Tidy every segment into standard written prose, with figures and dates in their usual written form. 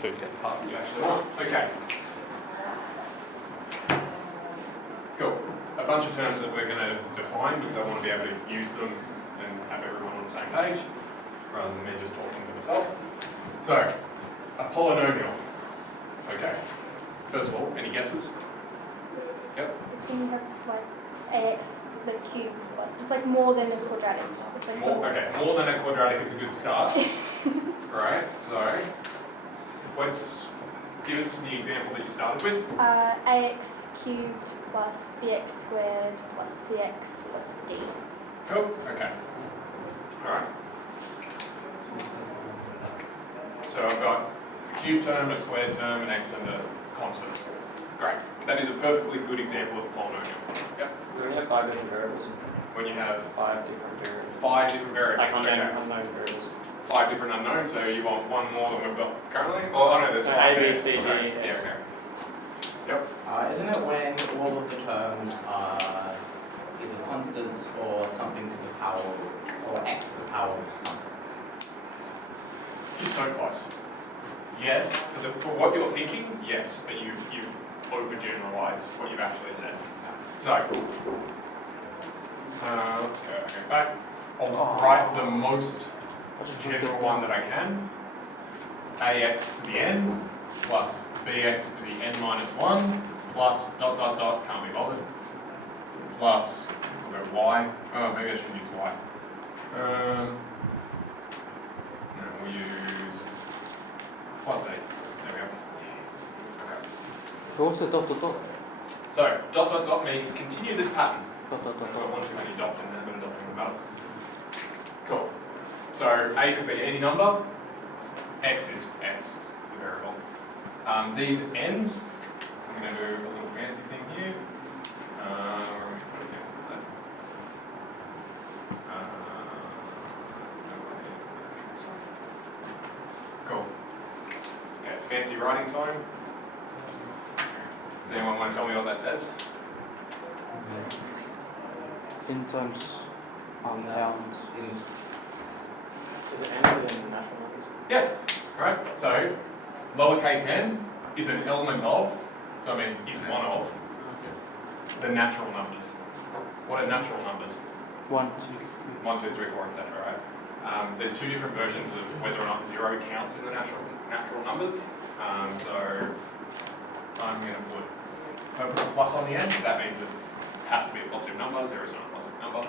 to get part that you actually want. Okay. Cool. A bunch of terms that we're going to define because I want to be able to use them and have everyone on the same page rather than me just talking to myself. So, a polynomial. Okay. First of all, any guesses? Yep. It's going to have like ax, the cube plus. It's like more than a quadratic. It's like more than a quadratic is a good start. Right, so let's give us the example that you started with. Ax cubed plus bx squared plus cx plus d. Cool, okay. Alright. So I've got a cube term, a squared term, an x and a constant. Great. That is a perfectly good example of a polynomial. Yep. When you have 5 different variables. When you have 5 different variables. 5 different variables. Like Okay. unknown variables. 5 different unknowns, so you want one more than we've got currently? Oh, no, there's 5. A, B, C, D, Sorry. F. Yeah, okay. Yep. Isn't it when all of the terms are either constants or something to the power, or x to the power of something? You're so close. Yes, for what you're thinking, yes, but you've overgeneralized what you've actually said. So, let's go back. I'll write the most general one that I can. Ax to the n plus bx to the n minus 1 plus dot dot dot, can't be bothered, plus, we'll go y. Oh, maybe I should use y. No, we'll use plus a. There we go. Okay. Also dot dot dot. So, dot dot dot means continue this pattern. Dot dot I've dot got dot. one too many dots in there, but it doesn't even matter. Cool. So, a could be any number. X is the variable. These n's, I'm going to do a little fancy thing here. Cool. Okay, fancy writing time. Does anyone want to tell me what that says? In times pounds. Is it n within the natural numbers? Yeah, right. So, lowercase n is an element of, so I mean, is one of, the natural numbers. What are natural numbers? 1, 2, 1, 2, 3, 4, etc. Right? There's two different versions of whether or not 0 counts in the natural numbers. So, I'm going to put a plus on the end. That means it has to be a positive number. 0 is not a positive number.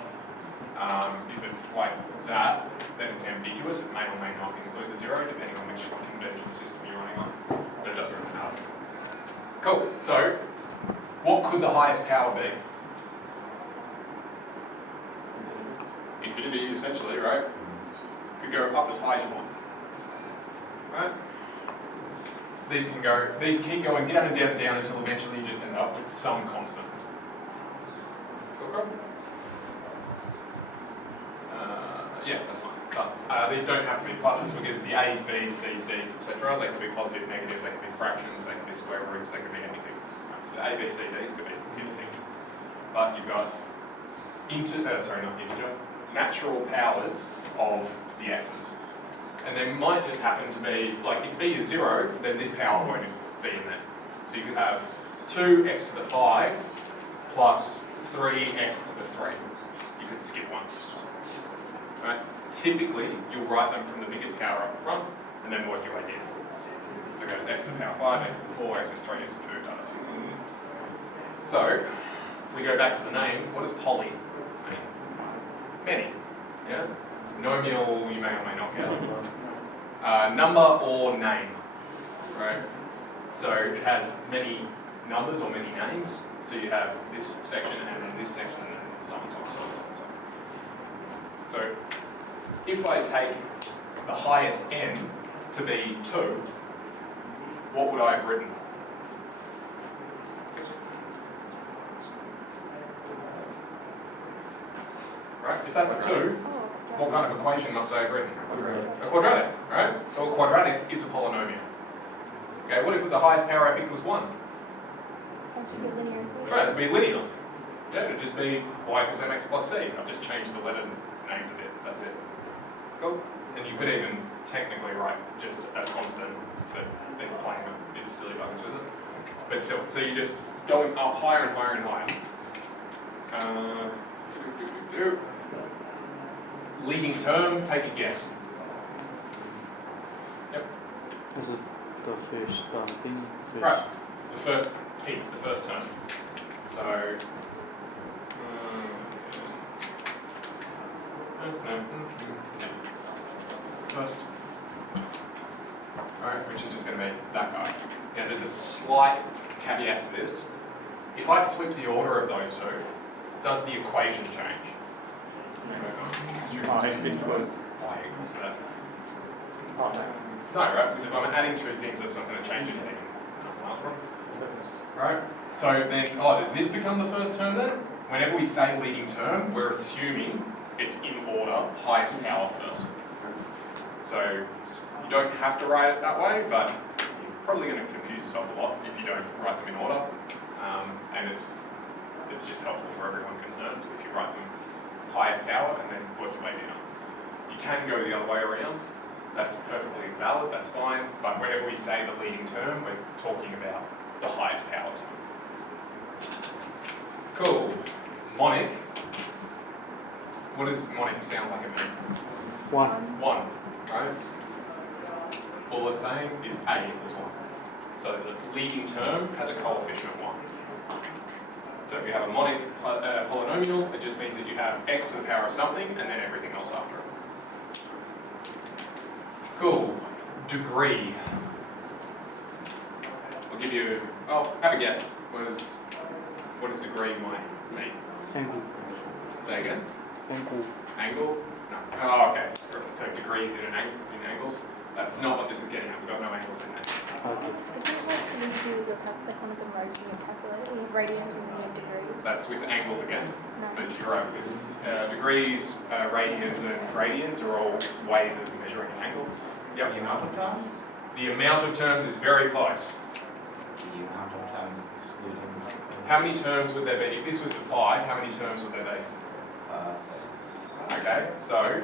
If it's like that, then it's ambiguous. It may or may not include the 0, depending on which conversion system you're running on. But it doesn't really matter. Cool. So, what could the highest power be? Infinity, essentially, right? Could go up as high as you want. Right? These keep going down and down and down until eventually you just end up with some constant. Cool. Yeah, that's fine. But these don't have to be pluses because the A's, B's, C's, D's, etc. They can be positive, negative, they can be fractions, they can be square roots, they can be anything. So A, B, C, D's could be anything. But you've got natural powers of the x's. And there might just happen to be, like if b is 0, then this power won't be in there. So you could have 2x to the 5 plus 3x to the 3. You could skip one. Right? Typically, you'll write them from the biggest power up front and then work your way down. So it goes x to the power 5, x to the 4, x to the 3, x to the 2, So, if we go back to the name, what does poly mean? Many. Yeah? Nomial, you may or may not get. Number or name. Right? So it has many numbers or many names. So you have this section and then this section and then so on, so on, so on, so on, so on. So if I take the highest n to be 2, what would I have written? Right? If that's a 2, what kind of equation must I have written? A quadratic, right? So a quadratic is a polynomial. Okay, what if the highest power I picked was 1? Obviously linear equation. Right, it'd be linear. Yeah, it'd just be y equals mx plus c. I've just changed the letter names a bit, that's it. Cool. And you could even technically write just a constant, but then but still, so you're just going up higher and higher and higher. Leading term, take a guess. Is it the first thing? First. Right, the first piece, the first term. So, first. Alright, which is just going to be that guy. Now there's a slight caveat to this. If I flip the order of those two, does the equation change? I think one. Y equals that. Oh, no. No, right? Because if I'm adding two things, that's not going to change anything. Right? So then, does this become the first term then? Whenever we say leading term, we're assuming it's in order, highest power first. So you don't have to write it that way, but you're probably going to confuse yourself a lot if you don't write them in order. And it's just helpful for everyone concerned if you write them highest power and then work your way down. You can go the other way around. That's perfectly valid, that's fine. But whenever we say the leading term, we're talking about the highest power term. Cool. Monic. What does monic sound like it means? 1. 1, right? All it's saying is A equals 1. So the leading term has a coefficient of 1. So if you have a monic polynomial, it just means that you have x to the power of something and then everything else after it. Cool. Degree. I'll give you, have a guess. What does degree mean? Angle. Say again. Angle. Angle? No. Oh, okay. So degrees in angles. That's not what this is getting at. We've got no angles in there. Okay. Isn't it like when you do your like one of them rows in your calculator, you have radians and then you have degrees? That's with angles again. No. But you're right, because degrees, radians, and gradients are all ways of measuring an angle. Yep. The amount of terms? The amount of terms is very close. The amount of terms excluding. How many terms would there be? If this was 5, how many terms would there be? 6. Okay, so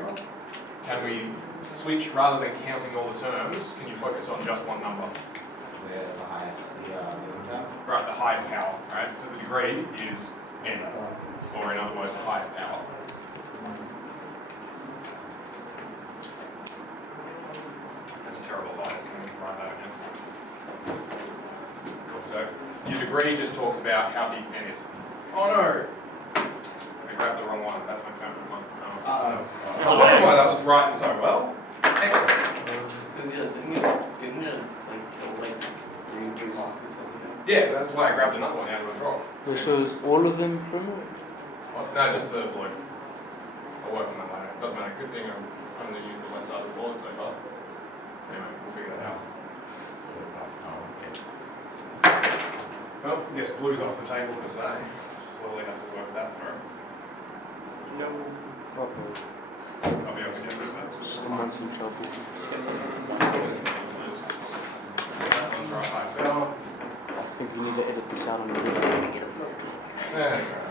can we switch rather than counting all the terms? Can you focus on just one number? Where the highest, the term. Right, the highest power, right? So the degree is n, or in other words, highest power. That's terrible highest, let me write that again. Cool, so your degree just talks about how big n is. Oh no! I grabbed the wrong one, that's my permanent one. I was wondering why that was writing so well. Excellent. Because didn't you like three markers or something? Yeah, that's why I grabbed another one out of the drawer. So is all of them permanent? No, just the blue. I'll work on that later. Doesn't matter. Good thing I'm only used the left side of the board so far. Anyway, we'll figure that out. Well, I guess blue's off the table for today. Slowly have to work that through. Okay. I'll be able to get rid of that. Someone's in trouble. That one's right highest power. I think you need to edit this out on the video to get it working. Yeah, that's alright.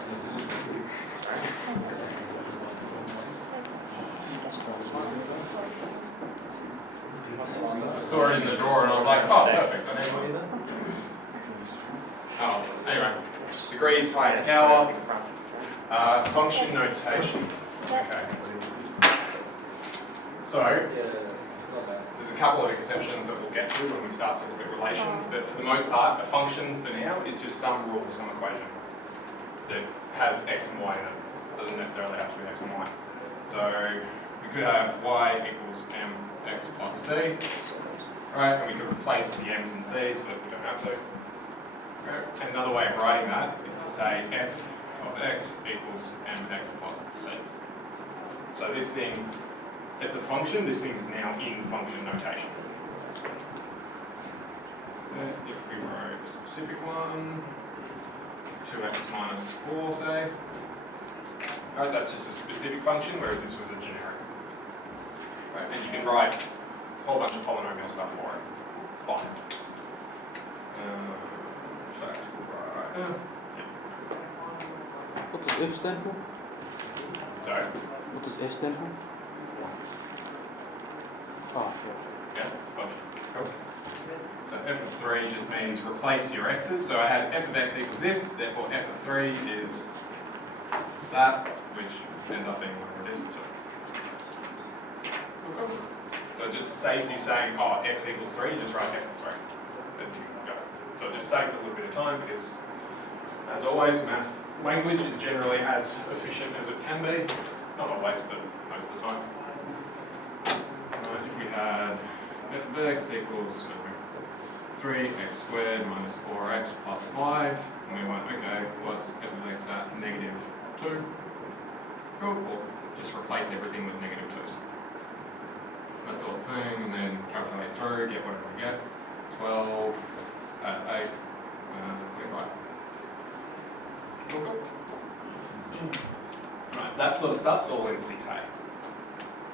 I saw it in the drawer and I was like, oh, perfect. I need one. Oh, anyway. Degrees, highest power. Function notation. Okay. So, there's a couple of exceptions that we'll get to when we start to look at relations, but for the most part, a function for now is just some rule, some equation that has x and y in it. Doesn't necessarily have to be x and y. So, we could have y equals mx plus c, right? And we could replace the m's and c's, but we don't have to. Okay. Another way of writing that is to say f of x equals mx plus c. So this thing, it's a function, this thing's now in function notation. If we wrote a specific one, 2x minus 4 say, right, that's just a specific function, whereas this was a generic. Right, and you can write a whole bunch of polynomial stuff for it. Fine. In fact, we'll write, What does F stand for? sorry, What does F stand for? Oh, sure. yeah, function. Cool. So f of 3 just means replace your x's. So I had f of x equals this, therefore f of 3 is that, which ends up being what it is. So it just saves you saying, oh, x equals 3, you just write f of 3. And you go. So it just saves a little bit of time because, as always, math language is generally as efficient as it can be. Not always, but most of the time. If we had f of x equals 3x squared minus 4x plus 5, and we went, okay, what's f of x at negative 2? Cool, we'll just replace everything with negative 2's. That's all it's saying, and then calculate through, get whatever we get. 12 at 8, 25. Cool. Right, that sort of stuff's all in 6A.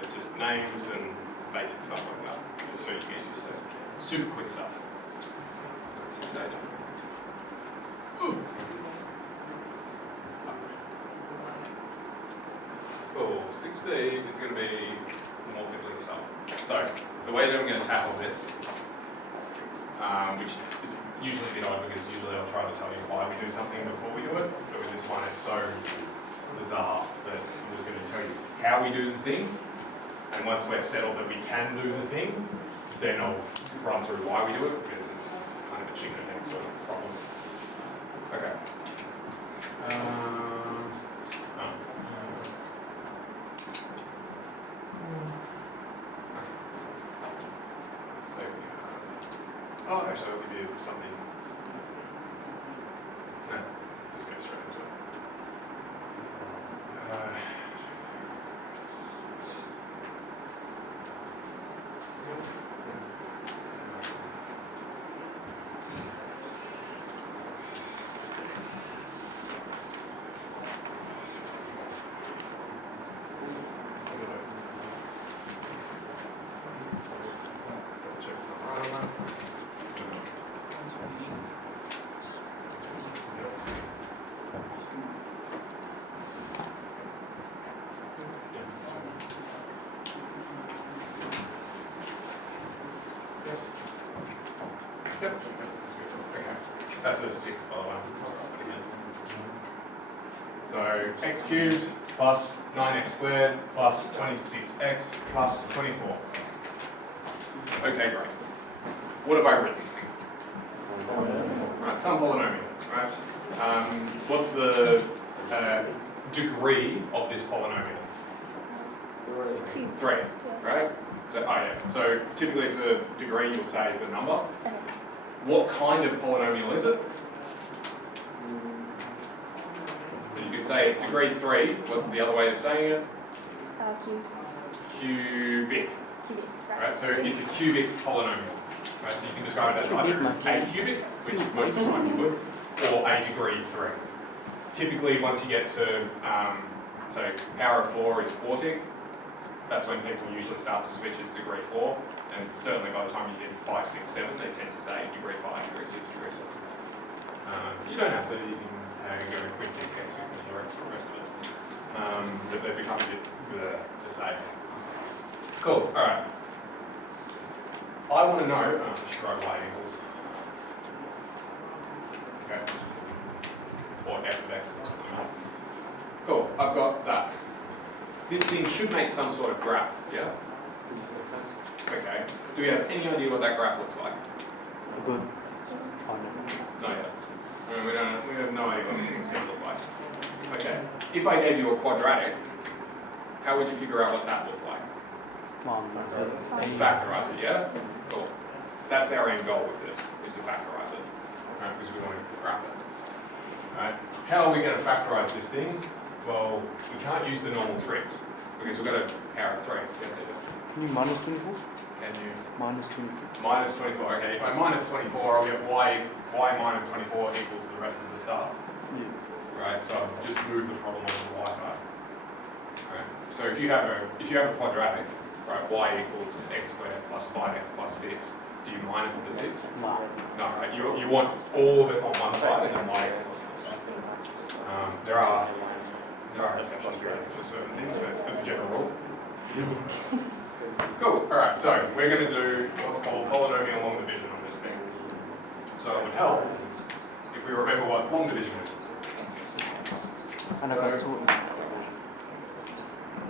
It's just names and basic stuff like that, just so you get used to it. Super quick stuff. That's 6A done. Cool, 6B is going to be more fiddly stuff. So, the way that I'm going to tackle this, which is usually a bit odd because usually I'll try to tell you why we do something before we do it, but with this one it's so bizarre that I'm just going to tell you how we do the thing, and once we're settled that we can do the thing, then I'll run through why we do it, because it's kind of a chicken and egg sort of problem. Okay. Oh, actually, I'll give you something. No, just go straight into it. Yep, that's good. Okay. That's a 6 by the way. So x cubed plus 9x squared plus 26x plus 24. Okay, great. What have I written? Right, some polynomial, right? What's the degree of this polynomial? 3, right? So, oh yeah. So typically for degree you'll say the number. Okay. What kind of polynomial is it? So you could say it's degree 3. What's the other way of saying it? Cubic. Cubic, Right, so it's a cubic polynomial. Right, so you can describe it as either a cubic, which most of the time you would, or a degree 3. Typically, once you get to, so power of 4 is quartic. That's when people usually start to switch, it's degree 4. And certainly by the time you get 5, 6, 7, they tend to say degree 5, degree 6, degree 7. You don't have to, you can go quintic, hexagonal, the rest of it. But they become a bit to say. Cool, alright. I want to know, I should write y equals. Okay. Or f of x is what we want. Cool, I've got that. This thing should make some sort of graph, yeah? Okay. Do we have any idea what that graph looks like? Good. Not yet. We have no idea what this thing's going to look like. Okay. If I gave you a quadratic, how would you figure out what that looked like? Factorize it, yeah? Cool. That's our end goal with this, is to factorize it. Right, because we want to graph it. Right. How are we going to factorize this thing? Well, we can't use the normal tricks, because we've got a power of 3. Can you minus 24? Can you? Minus 24. Minus 24, okay. If I minus 24, I'll get y minus 24 equals the rest of the stuff. Yeah. Right, so I've just moved the problem onto the y side. Right. So if you have a quadratic, right, y equals x squared plus 5x plus 6, do you minus the 6? No. No, right? You want all of it on one side and then y equals on the other side. There are exceptions for certain things, but as a general rule. Cool. All right. So we're going to do what's called polynomial long division on this thing. So it would help if we remember what long division is. And I got two.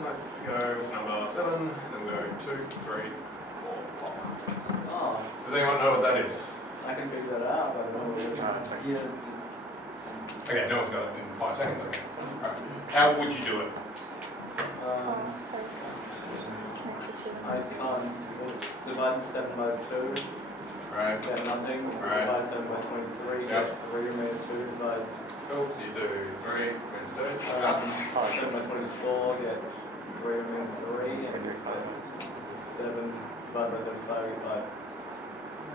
Let's go with number 7, then we'll go 2, 3, 4, 5. Oh, Does anyone know what that is? I can figure that out, but I don't know what it is. Okay, no one's got it in 5 seconds. Okay. Alright. How would you do it? Oh, Um, so I can't divide 7 by 2, Right. get nothing. Right. Divide 7 by 23, Yep. get 3, remaining 2, divide Cool. So you do 3, and do it. 7 by 24, get 3, remaining 3, and get 7, divide by 35, get 5.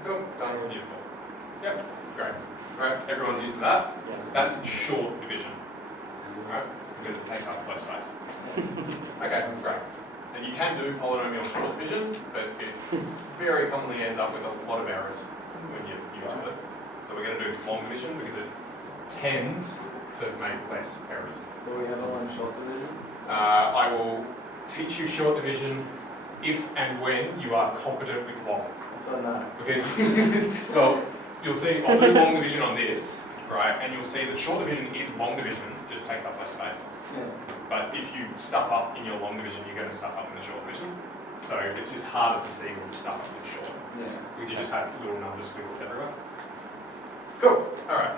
Cool. Done. Beautiful. Yep. Great. Right. Everyone's used to that. Yes. That's short division. Right? Because it takes up less space. Okay, great. And you can do polynomial short division, but it very commonly ends up with a lot of errors when you use it. So we're going to do long division because it tends to make less errors. Do we have one short division? I will teach you short division if and when you are competent with long. So no. Because, well, you'll see, I'll do long division on this, right? And you'll see that short division is long division, just takes up less space. Yeah. But if you stuff up in your long division, you're going to stuff up in the short division. So it's just harder to see when you stuff up in short, Yeah. because you just have little number squiggles everywhere. Cool, alright.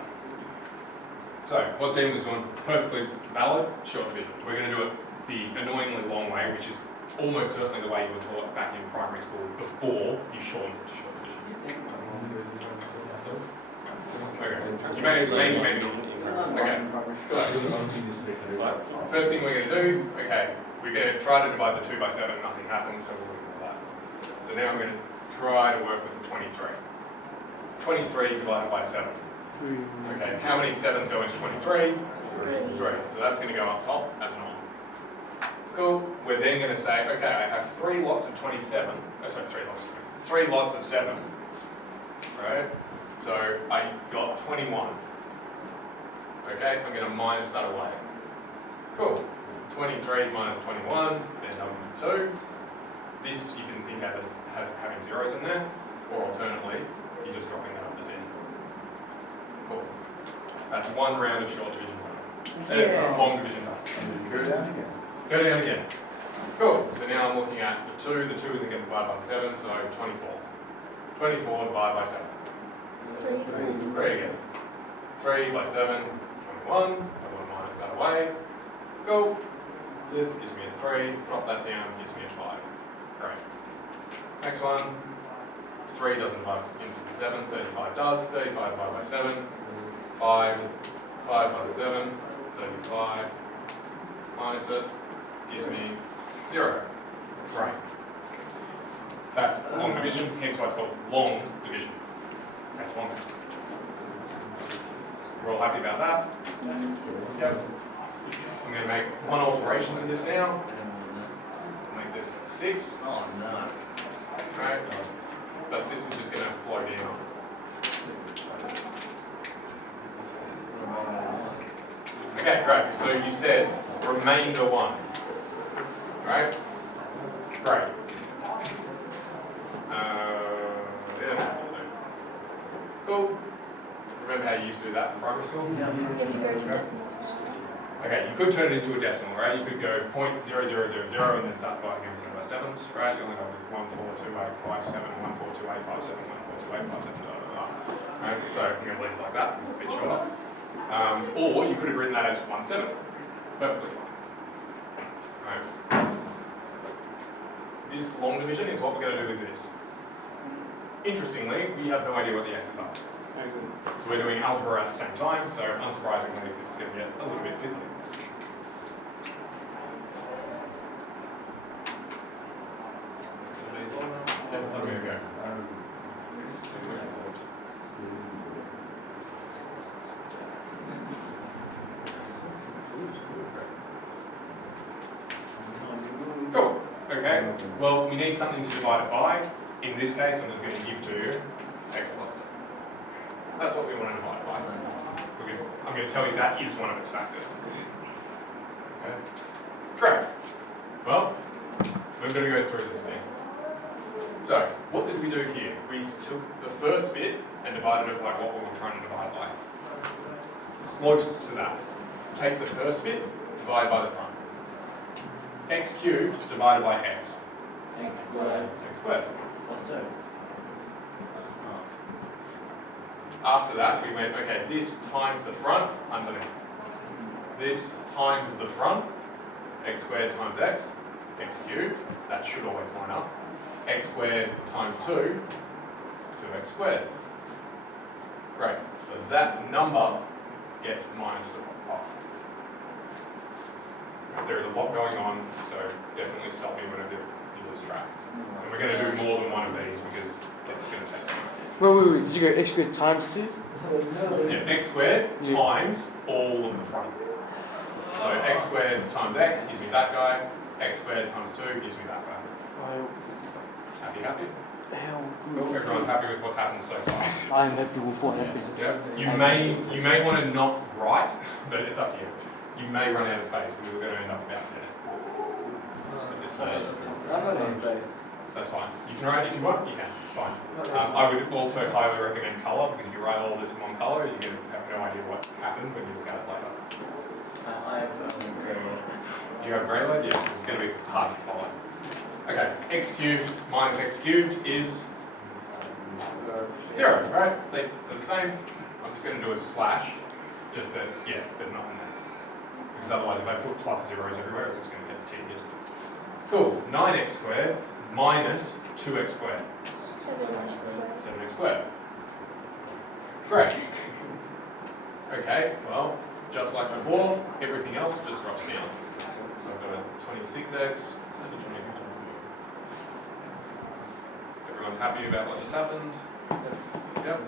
So, what Dean was doing, perfectly valid, short division. We're going to do it the annoyingly long way, which is almost certainly the way you were taught back in primary school before you shortened to short division. Okay, you maybe not. Okay. Right. First thing we're going to do, okay, we're going to try to divide the 2 by 7, nothing happens, so we'll look at that. So now I'm going to try to work with the 23. 23 divided by 7. Okay, how many 7s go into 23? 3. So that's going to go up top as normal. Cool. We're then going to say, okay, I have 3 lots of 27. Oh, sorry, 3 lots of 27. 3 lots of 7. Right? So I got 21. Okay, I'm going to minus that away. Cool. 23 minus 21, then number 2. This you can think of as having zeros in there, or alternatively, you're just dropping that up as n. Cool. That's one round of short division done. Long division done. Go down again. Go down again. Cool. So now I'm looking at the 2. The 2 isn't going to divide by 7, so 24. 24 divided by 7. 3 again. 3 by 7, 21. I'm going to minus that away. Cool. This gives me a 3. Drop that down, gives me a 5. Great. Next one. 3 doesn't divide into the 7. 35 does. 35 divided by 7. 5. 5 by the 7. 35. Minus it. Gives me 0. Great. That's long division, hence why it's called long division. That's longer. We're all happy about that? Yep. I'm going to make one alteration to this now. Make this 6. Oh no. Right? But this is just going to flow down. Okay, great. So you said remainder 1. Right? Great. Yeah. Cool. Remember how you used to do that in primary school? if you go to decimal. Okay, you could turn it into a decimal, right? You could go 0.0000 and then start dividing everything by 7s, right? You only got 142857, 142857, 142857, right? So I'm going to leave it like that, it's a bit shorter. Or you could have written that as 1/7, perfectly fine. Right? This long division is what we're going to do with this. Interestingly, we have no idea what the x's are. So we're doing algebra at the same time, so unsurprisingly, this is going to get a little bit fiddly. Yep, I'm going to go. Cool. Okay. Well, we need something to divide it by. In this case, I'm just going to give to you x plus 2. That's what we want to divide it by. Because I'm going to tell you that is one of its factors. Okay. Great. Well, we're going to go through this thing. So, what did we do here? We took the first bit and divided it by what we were trying to divide by. Close to that. Take the first bit, divide by the front. X cubed divided by x. X squared. X squared. Plus 2. After that, we went, okay, this times the front underneath. This times the front, x squared times x cubed, that should always line up. X squared times 2, 2x squared. Great, so that number gets minus off. There is a lot going on, so definitely stop me whenever you lose track. And we're going to do more than one of these because it's going to take time. Wait. Did you go x squared times 2? Yeah, x squared Yeah. times all of the front. So x squared times x gives me that guy, x squared times 2 gives me that guy. Happy? Hell. Cool. Everyone's happy with what's happened so far. I'm happy with what happened. Yeah. You may want to not write, but it's up to you. You may run out of space, but we're going to end up about there. At this stage. I'm not in space. That's fine. You can write if you want, you can, it's fine. I would also highly recommend colour, because if you write all this in one colour, you're going to have no idea what happened when you look at it later. I have You have grey lead? Yeah, it's going to be hard to follow. Okay, x cubed minus x cubed is 0, right? They're the same. I'm just going to do a slash, just that, yeah, there's nothing there. Because otherwise if I put plus zeros everywhere, it's just going to get tedious. Cool, 9x squared minus 2x squared. 7x squared. Great. Okay, well, just like before, everything else just drops down. So I've got a 26x and a 24. Everyone's happy about what just happened? Yep.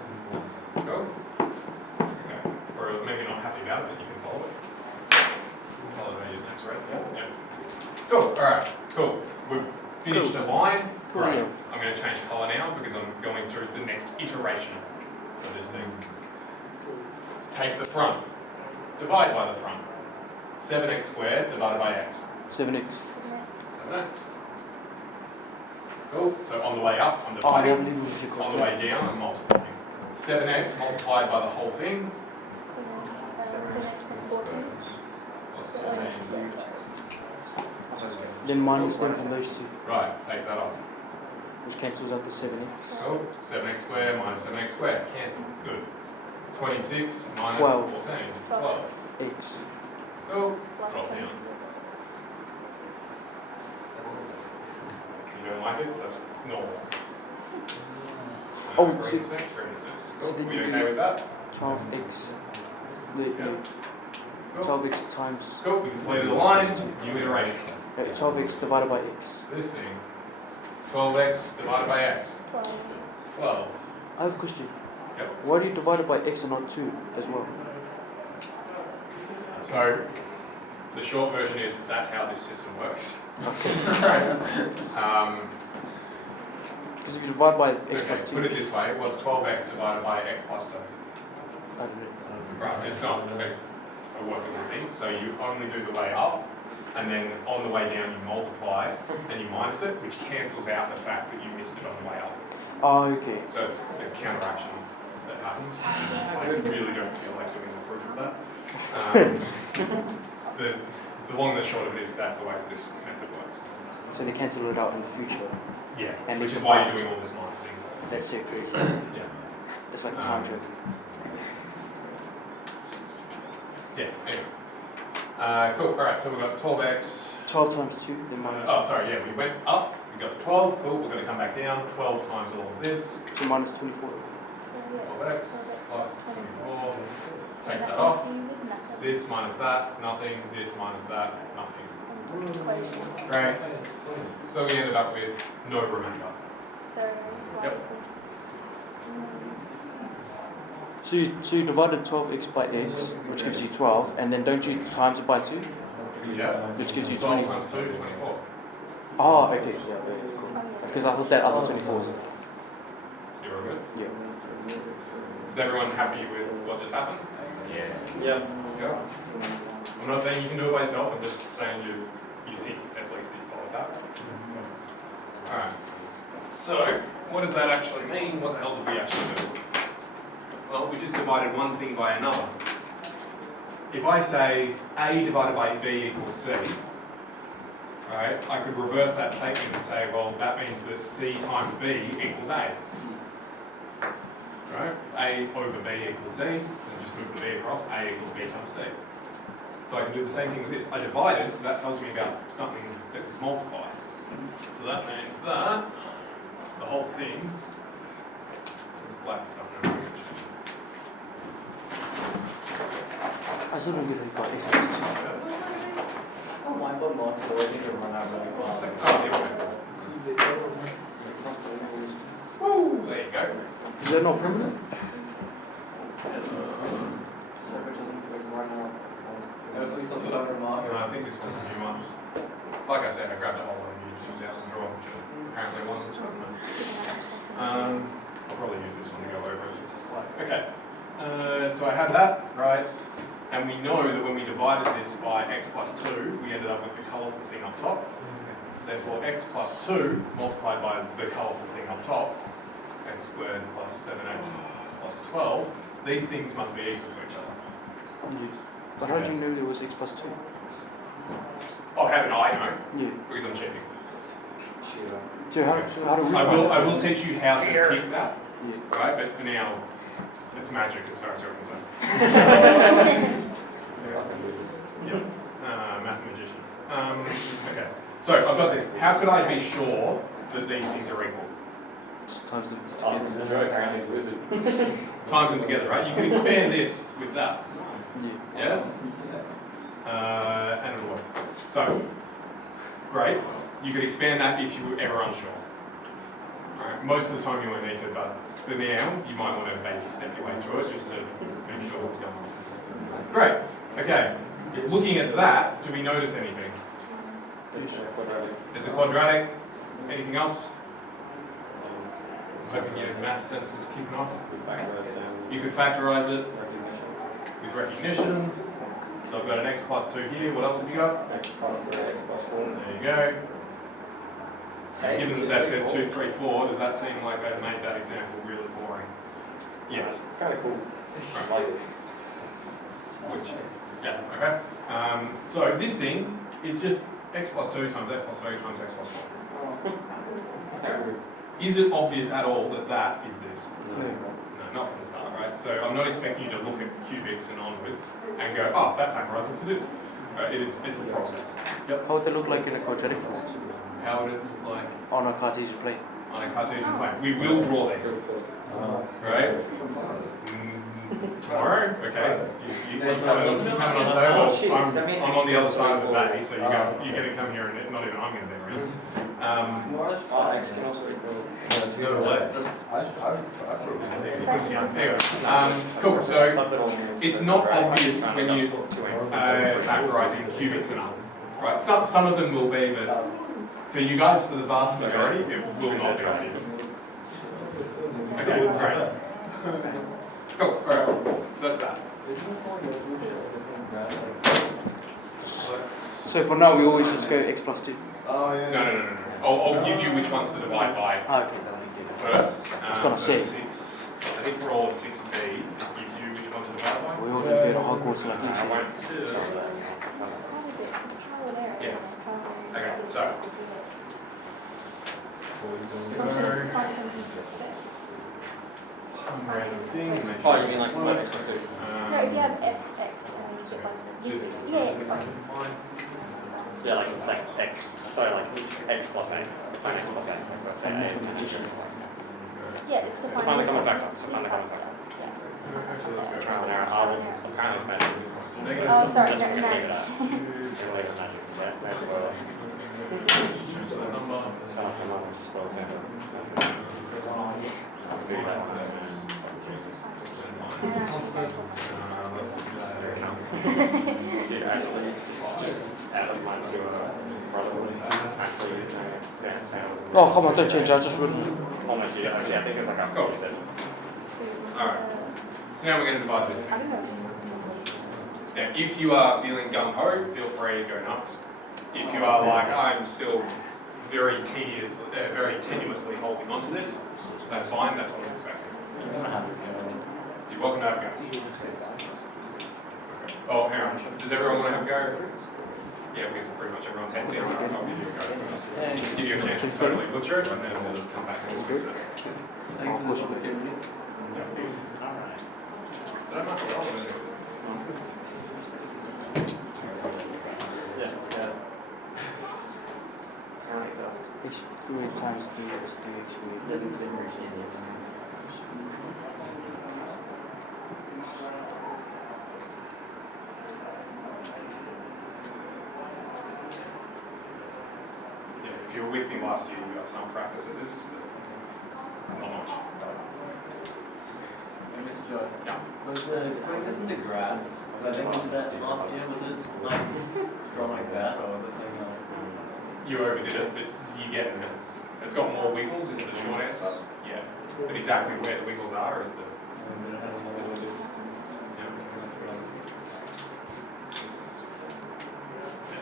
Cool. Okay. Or maybe not happy about it, but you can follow it. Follow the values next, right? Yeah. Cool. Alright, cool. We've finished a line. Cool. Great. I'm going to change colour now because I'm going through the next iteration of this thing. Take the front. Divide by the front. 7x squared divided by x. 7x. 7x. Cool. So on the way up, I'm I dividing. don't believe we should On the way down, I'm multiplying. 7x multiplied by the whole thing. 7x plus 14. Plus 14. Then minus them from those two, Right, take that off. which cancels out the 7x. Cool. 7x squared minus 7x squared. Cancel. Good. 26 minus 12. 14. 12. X. Cool. Plus Drop 10. down. You don't like it? That's normal. Oh, green so- sense, green sense. so Cool. then We you okay do- with that? 12x. The, Yeah. Cool. 12x times. Cool. We completed a line. New iteration. 12x divided by x. This thing. 12x divided by x. 12. 12. I have a question. Yep. Why do you divide it by x and not 2 as well? So, the short version is that's how this system works. Okay. Because if you divide by x Okay, plus 2, put it this way, what's 12x divided by x plus 2? I don't know. Right, it's not a workable thing, so you only do the way up, and then on the way down you multiply, and you minus it, which cancels out the fact that you missed it on the way up. Oh, okay. So it's a counteraction that happens. I really don't feel like doing the proof of that. The long and the short of it is that's the way that this method works. So they cancel it out in the future. Yeah, And which it is why you're combines. doing all this minusing. That's so crazy. Yeah. It's like a time trick. Yeah, anyway. Cool, alright, so we've got 12x. 12 times 2, then minus Oh, sorry, yeah, we went up, we got the 12, cool, we're going to come back down. 12 times all of this, 2 minus 24. 12x plus 24. Take that off. This minus that, nothing. This minus that, nothing. Great. So we ended up with no remainder. So, Yep. So you divided 12x by x, which gives you 12, and then don't you times it by 2, Yeah. which gives you 12 20. times 2, 24. Oh, okay. Yeah, cool. Because I thought that other 24 was. You're all good? Yeah. Is everyone happy with what just happened? Yeah. Yeah. I'm not saying you can do it by yourself, I'm just saying you think at least that you followed that. Alright. So, what does that actually mean? What the hell did we actually do? Well, we just divided one thing by another. If I say A divided by B equals C, right, I could reverse that statement and say, well, that means that C times B equals A. Right? A over B equals C, and just move the B across, A equals B times C. So I can do the same thing with this. I divided, so that tells me about something that could multiply. So that means that the whole thing, this black stuff now. I still don't get it by x plus 2. Oh, my God, Mark, so I think run out really One fast. second. Oh, there we go. Woo! There you go. Is that not permanent? No, I think this one's a new one. Like I said, I grabbed a whole lot of new things out of the drawer. Apparently one or two of them. I'll probably use this one to go over it since it's black. Okay. So I had that, right? And we know that when we divided this by x plus 2, we ended up with the colourful thing up top. Therefore, x plus 2 multiplied by the colourful thing up top, x squared plus 7x plus 12, these things must be equal to each other. Yeah. But how do you know there was x plus 2? Oh, how did I know? Yeah. Because I'm cheating. So how do we I will teach you how to pick that, Yeah. right? But for now, it's magic as far as you're concerned. Yep. Math magician. Okay. So I've got this. How could I be sure that these things are equal? Just times them. Awesome, the joke, apparently, is wizard. Times them together, right? You can expand this with that. Yeah. Yeah? And it'll work. So, great. You could expand that if you were ever unsure. Alright, most of the time you won't need to, but for now, you might want to maybe step your way through it just to make sure what's going on. Great. Okay. Looking at that, do we notice anything? It's a quadratic. Anything else? I'm hoping your math sense is kicking off. You could factorize it with recognition. So I've got an x plus 2 here. What else have you got? X plus 3, x plus 4. There you go. Given that that says 2, 3, 4, does that seem like I've made that example really boring? Yes. It's kind of cool. Right. Which, yeah, okay. So this thing is just x plus 2 times x plus 3 times x plus 4. Is it obvious at all that that is this? No. No, not from the start, right? So I'm not expecting you to look at cubics and onwards and go, oh, that factorizes to this. Right? It's a process. Yep. How would they look like in a quadratic form? How would it look like On a Cartesian plane? on a Cartesian plane? We will draw this, right? Tomorrow? Okay. You come on and say, well, I'm on the other side of the bay, so you're going to come here and not even I'm going to be around. X can also be cool. Anyway, cool. So it's not obvious when you factorising cubics and up, right? Some of them will be, but for you guys, for the vast majority, it will not be obvious. Okay, great. Cool. All right. So that's that. So for now we always just go x plus 2. Oh, yeah. No. I'll give you which ones to divide by Okay. first. Gonna So see. 6. I think for all of 6B, it gives you which one to divide by. We all gonna go to Hogwarts like I this. won't. How is it? It's trial and error. Yeah. isn't it? Okay, so. Some random thing. and then Oh, you mean like divide X plus 2? No, if you have fx and you divide them. This- Yeah, fine. Yeah, like X, sorry, like X plus A. X plus A. And mathematician. Yeah, it's the So final. find the common factor, so find the common factor. Actually, let's go. Trial and error, I will, I'm kind of bad. So negative Oh, is sorry, Just no, leave no. it at that. Leave it at magic, yeah, no spoiler. change that number. It's kind of fun, I'll just spoil it. I'll do that. Minus a constant. Let's Yeah, actually, just add up mine to probably, actually, yeah, Oh come on, don't change. I just wrote. almost, yeah, actually, I think it's like a Cool. you said. Alright. So now we're going to divide this I thing. don't know. Now, if you are feeling gung-ho, feel free to go nuts. If you are like, I'm still very tenuously holding on to this. That's fine, that's what I'm expecting. I'm gonna have to go. You're welcome to have a go. Oh, hang on. Does everyone want to have a go? Yeah, because pretty much everyone's heads down. I'll give you a go first. Give you a chance to totally butcher it, and then we'll come back and fix it. Thanks for the opportunity. Did I mark it wrong? Yeah. X squared times 3x squared. Yeah, if you were with me last year, you got some practice at this. But not much. Mr. Joy. Yeah. Was the quickness in the graph? I think was that last year, was this like drawn like that or was it thing like? You overdid it, but you get it. It's got more wiggles, is the short answer. Yeah. But exactly where the wiggles are is the.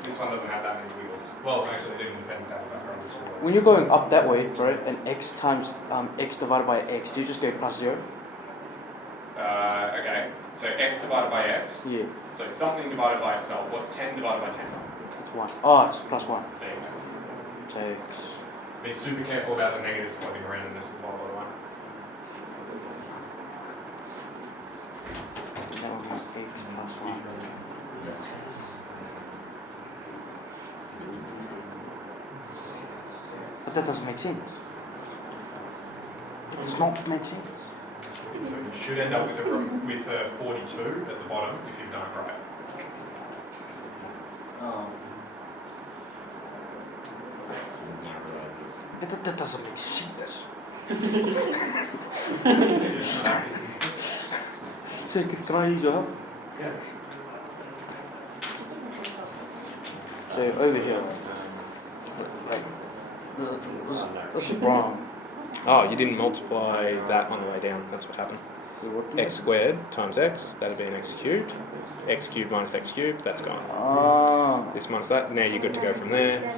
This one doesn't have that many wiggles. Well, actually, it even depends how the backgrounds are scored. When you're going up that way, right, and x times x divided by x, do you just go plus 0? Okay, so x divided by x. Yeah, So something divided by itself. What's 10 divided by 10? it's 1. Oh, it's plus 1. There you go. So x. Be super careful about the negatives floating around in this as well, by the way. That would be x plus 1. But that doesn't make sense. It's not make sense. You should end up with a 42 at the bottom if you've done it right. But that doesn't make sense. So can I use your help? Yeah. So over here. This is wrong. Oh, you didn't multiply that on the way down. That's what happened. X squared times x, that'd be an x cubed. X cubed minus x cubed, that's gone. Ah. This minus that, now you're good to go from there.